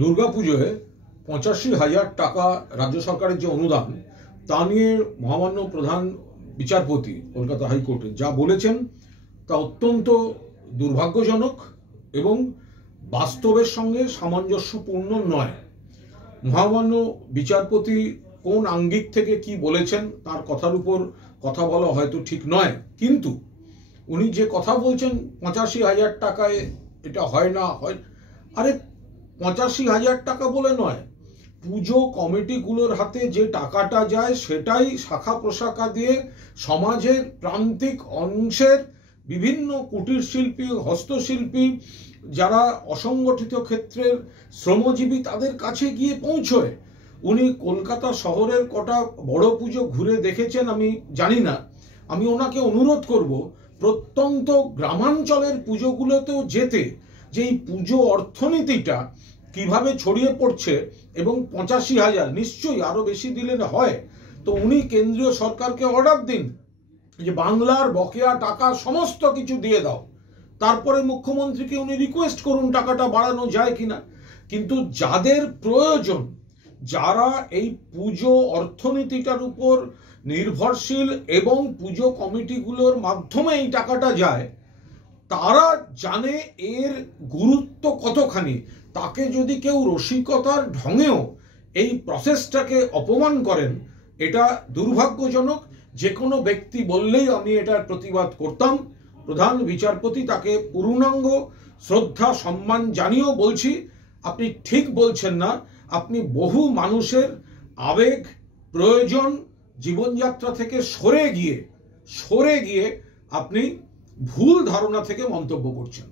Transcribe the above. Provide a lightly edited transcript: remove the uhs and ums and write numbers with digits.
দুর্গাপুজোয় ৮৫,০০০ টাকা রাজ্য সরকারের যে অনুদান তা নিয়ে মহামান্য প্রধান বিচারপতি কলকাতা হাইকোর্টে যা বলেছেন তা অত্যন্ত দুর্ভাগ্যজনক এবং বাস্তবের সঙ্গে সামঞ্জস্যপূর্ণ নয়। মহামান্য বিচারপতি কোন আঙ্গিক থেকে কি বলেছেন তার কথার উপর কথা বলা হয়তো ঠিক নয়, কিন্তু উনি যে কথা বলছেন ৮৫,০০০ টাকায় এটা হয় না হয়, আরে ৮৫,০০০ টাকা বলে নয়, পুজো কমিটিগুলোর হাতে যে টাকাটা যায় সেটাই শাখা প্রশাখা দিয়ে সমাজের প্রান্তিক অংশের বিভিন্ন কুটির শিল্পী, হস্তশিল্পী, যারা অসংগঠিত ক্ষেত্রের শ্রমজীবী তাদের কাছে গিয়ে পৌঁছয়। উনি কলকাতা শহরের কটা বড় পুজো ঘুরে দেখেছেন আমি জানি না, আমি ওনাকে অনুরোধ করব প্রত্যন্ত গ্রামাঞ্চলের পুজোগুলোতেও যেতে, যে এই পুজো অর্থনীতিটা কিভাবে ছড়িয়ে পড়ছে এবং ৮৫,০০০ নিশ্চয়ই আরো বেশি দিলে হয়। তো উনি কেন্দ্রীয় সরকারকে অর্ডার দিন যে বাংলার বকেয়া টাকা সমস্ত কিছু দিয়ে দাও, তারপরে মুখ্যমন্ত্রীকে উনি রিকোয়েস্ট করুন টাকাটা বাড়ানো যায় কিনা। কিন্তু যাদের প্রয়োজন, যারা এই পুজো অর্থনীতিটার উপর নির্ভরশীল এবং পুজো কমিটিগুলোর মাধ্যমে এই টাকাটা যায়, তারা জানে এর গুরুত্ব কতখানি। তাকে যদি কেউ রসিকতার ঢঙেও এই প্রসেসটাকে অপমান করেন, এটা দুর্ভাগ্যজনক। যে কোনো ব্যক্তি বললেই আমি এটার প্রতিবাদ করতাম। প্রধান বিচারপতি তাকে পূর্ণাঙ্গ শ্রদ্ধা সম্মান জানিয়েও বলছি, আপনি ঠিক বলছেন না। আপনি বহু মানুষের আবেগ, প্রয়োজন, জীবনযাত্রা থেকে সরে গিয়ে আপনি ভুল ধারণা থেকে মন্তব্য করছেন।